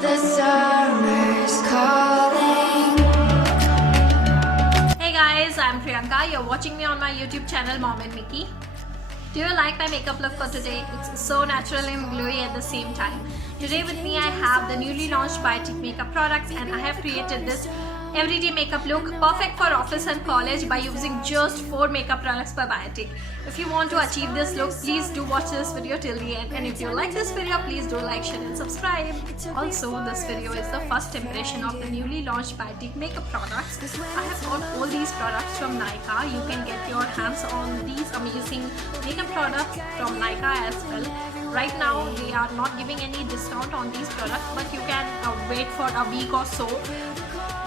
The summer's calling. Hey guys, I'm Priyanka. You're watching me on my YouTube channel Mom and Mickey. Do you like my makeup look for today? It's so natural and glowy at the same time. Today with me I have the newly launched Biotique Makeup products, and I have created this everyday makeup look perfect for office and college by using just 4 makeup products by Biotique. If you want to achieve this look, please do watch this video till the end, and if you like this video, please do like, share and subscribe. Also, this video is the first impression of the newly launched Biotique Makeup products. I have got all these products from Nykaa. You can get your hands on these amazing makeup products from Nykaa as well. Right now they are not giving any discount on these products, but you can wait for a week or so.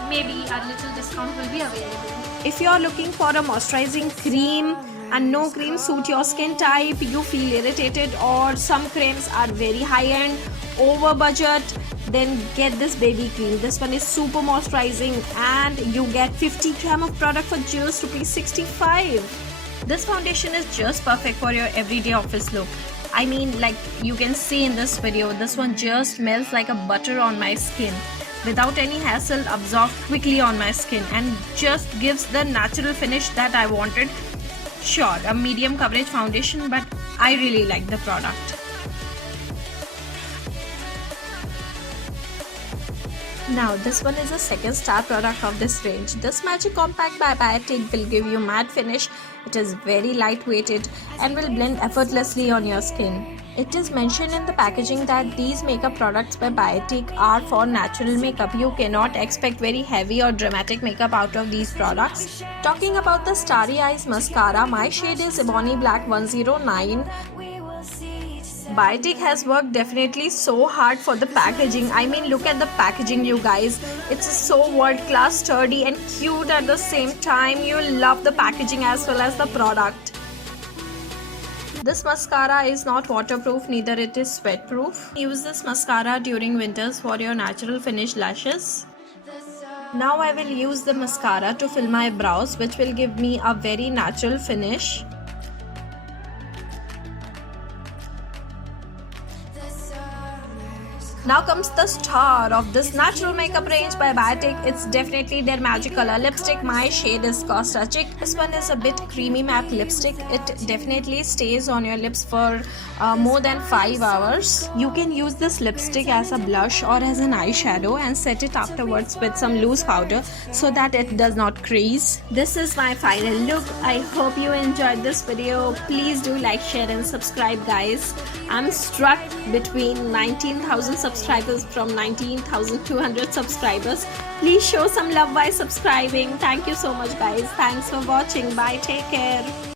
Maybe a little discount will be available. If you are looking for a moisturizing cream and no cream suit your skin type, you feel irritated, or some creams are very high end, over budget, then get this baby cream. This one is super moisturizing and you get 50 gram of product for just ₹65. This foundation is just perfect for your everyday office look. I mean, like you can see in this video, this one just melts like a butter on my skin. Without any hassle, absorbs quickly on my skin and just gives the natural finish that I wanted. Sure, a medium coverage foundation, but I really like the product. Now this one is a second star product of this range. This Magic Compact by Biotique will give you matte finish. It is very lightweighted and will blend effortlessly on your skin. It is mentioned in the packaging that these makeup products by Biotique are for natural makeup. You cannot expect very heavy or dramatic makeup out of these products. Talking about the Starry Eyes Mascara, my shade is Ebony Black 109. Biotique has worked definitely so hard for the packaging. I mean, look at the packaging, you guys. It's so world class, sturdy and cute at the same time. You'll love the packaging as well as the product. This mascara is not waterproof, neither it is sweat proof. Use this mascara during winters for your natural finish lashes. Now I will use the mascara to fill my brows, which will give me a very natural finish. Now comes the star of this natural makeup range by Biotique. It's definitely their magic color lipstick. My shade is Costa Chic. This one is a bit creamy matte lipstick. It definitely stays on your lips for more than 5 hours. You can use this lipstick as a blush or as an eyeshadow and set it afterwards with some loose powder so that it does not crease. This is my final look. I hope you enjoyed this video. Please do like, share and subscribe, guys. I'm struck between 19,000 subscribers from 19,200 subscribers. Please show some love by subscribing. Thank you so much, guys. Thanks for watching. Bye. Take care.